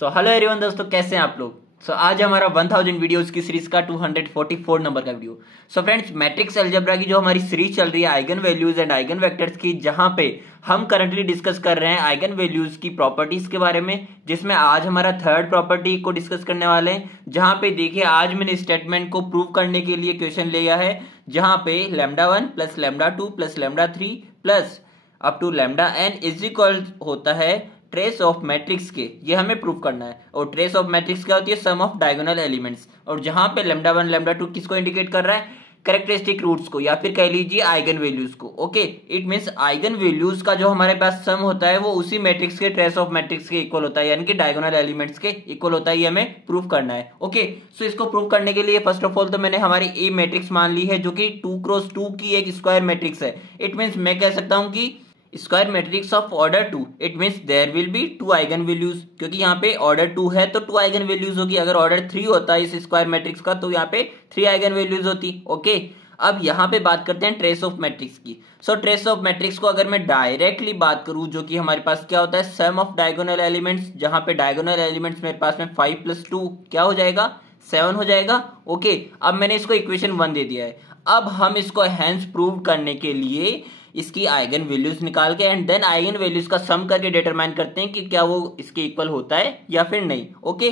Hello everyone दोस्तों, कैसे हैं आप लोग। आज हमारा 1000 वीडियोस की सीरीज का 244 नंबर का वीडियो। फ्रेंड्स, मैट्रिक्स अलजेब्रा की जो हमारी सीरीज चल रही है eigen values and eigen vectors की, जहां पे हम करंटली डिस्कस कर रहे हैं आइगन वैल्यूज की प्रॉपर्टीज के बारे में, जिसमें आज हमारा थर्ड प्रॉपर्टी को डिस्कस करने वाले हैं। जहां पे देखिए, आज मैंने स्टेटमेंट को प्रूव करने के लिए क्वेश्चन लिया है, जहां पे λ1 plus λ2 plus λ3 plus up to λn is equal होता है ट्रेस ऑफ मैट्रिक्स के। ये हमें प्रूफ करना है। और ट्रेस ऑफ मैट्रिक्स क्या होती है? सम ऑफ डायगोनल एलिमेंट्स। और जहां पे λ1 λ2 किसको इंडिकेट कर रहा है? कैरेक्टरिस्टिक रूट्स को, या फिर कह लीजिए आइगन वैल्यूज को। Okay, it means eigen values का जो हमारे पास सम होता है वो उसी मैट्रिक्स के ट्रेस ऑफ मैट्रिक्स के इक्वल होता है, यानी कि डायगोनल एलिमेंट्स के इक्वल होता है। ये हमें प्रूफ करना है। ओके, सो इसको प्रूफ करने के लिए फर्स्ट ऑफ ऑल तो मैंने हमारी ए मैट्रिक्स मान ली है, जो कि 2x2 की एक स्क्वायर मैट्रिक्स है। इट मींस मैं कह सकता हूं कि square matrix of order 2। It means there will be 2 eigen values, क्योंकि यहाँ पे ऑर्डर 2 है तो 2 आइगन वैल्यूज होगी। अगर ऑर्डर 3 होता है इस स्क्वायर मैट्रिक्स का तो यहाँ पे 3 आइगन वैल्यूज होती। ओके, अब यहाँ पे बात करते हैं ट्रेस ऑफ मैट्रिक्स की। ट्रेस ऑफ मैट्रिक्स को अगर मैं डायरेक्टली बात करूं, जो कि हमारे पास क्या होता है? सम ऑफ डायगोनल एलिमेंट्स, जहां पे डायगोनल एलिमेंट्स मेरे पास में 5 + 2 क्या हो जाएगा? 7 हो जाएगा। ओके, अब मैंने इसको इक्वेशन 1 दे दिया है। अब हम इसको हैंस प्रूव करने के लिए इसकी आइगन वैल्यूज निकाल के एंड देन आइगन वैल्यूज का सम करके डिटरमाइन करते हैं कि क्या वो इसके इक्वल होता है या फिर नहीं। ओके,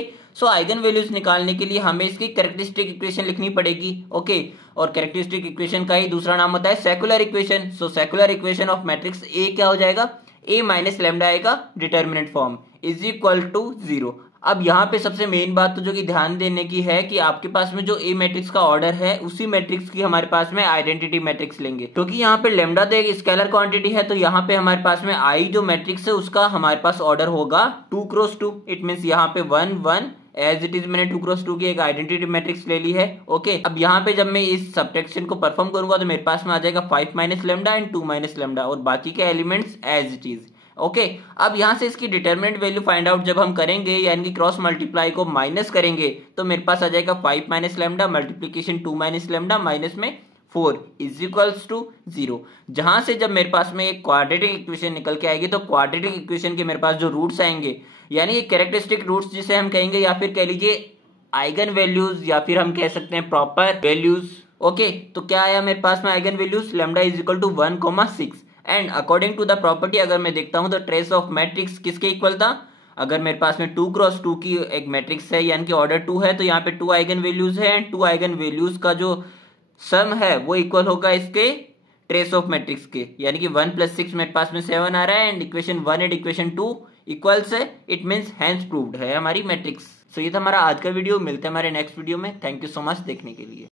आइगन वैल्यूज निकालने के लिए हमें इसकी कैरेक्टरिस्टिक इक्वेशन लिखनी पड़ेगी। ओके, और कैरेक्टरिस्टिक इक्वेशन का ही दूसरा नाम होता है secular equation. Secular equation of matrix A क्या हो जाएगा? a माइनस लैम्डा आएगा determinant form is equal to 0। अब यहाँ पे सबसे मेन बात तो जो कि ध्यान देने की है कि आपके पास में जो ए मैट्रिक्स का ऑर्डर है उसी मैट्रिक्स की हमारे पास में आइडेंटिटी मैट्रिक्स लेंगे, क्योंकि यहाँ पे लेमडा तो एक स्केलर क्वांटिटी है। तो यहाँ पे हमारे पास में आई जो मैट्रिक्स है उसका हमारे पास ऑर्डर होगा 2x2। इट मीन्स यहाँ पे 1 1 एज इट इज मैंने 2x2 की एक आइडेंटिटी मैट्रिक्स ले ली है। ओके, अब यहाँ पे जब मैं इस सब्ट्रैक्शन को परफॉर्म करूंगा तो मेरे पास में आ जाएगा 5 minus lambda and 2 minus lambda, और बाकी के elements as it is. Okay, अब यहां से इसकी डिटरमिनेंट वैल्यू फाइंड आउट जब हम करेंगे, यानी कि क्रॉस मल्टीप्लाई को माइनस करेंगे, तो मेरे पास आ जाएगा 5 minus lambda multiplication 2 minus lambda minus में 4 इज इक्वल्स टू 0। जहां से जब मेरे पास में एक क्वाड्रेटिक इक्वेशन निकल के आएगी तो क्वाड्रेटिक इक्वेशन के मेरे पास जो रूट्स आएंगे, यानी कैरेक्टरिस्टिक रूट्स जिसे हम कहेंगे, या फिर कह लीजिए आइगन वैल्यूज, या फिर हम कह सकते हैं प्रॉपर वैल्यूज। ओके, तो क्या आया मेरे पास में eigen values? Lambda is equal to 1,6। And according to the property अगर मैं देखता हूं तो ट्रेस ऑफ मैट्रिक्स किसके इक्वल था? अगर मेरे पास में 2x2 की एक मैट्रिक्स है, यानी कि ऑर्डर 2 है, तो यहाँ पे 2 आइगन वैल्यूज है एंड 2 आइगन वैल्यूज का जो सम है वो इक्वल होगा इसके ट्रेस ऑफ मैट्रिक्स के, यानी कि 1 + 6 मेरे पास में 7 आ रहा है and equation 1 and equation 2 equals है। इट मीन्स हैंस प्रूव्ड है हमारी मैट्रिक्स। ये था हमारा आज का वीडियो। मिलते हैं हमारे नेक्स्ट वीडियो में। थैंक यू सो मच देखने के लिए।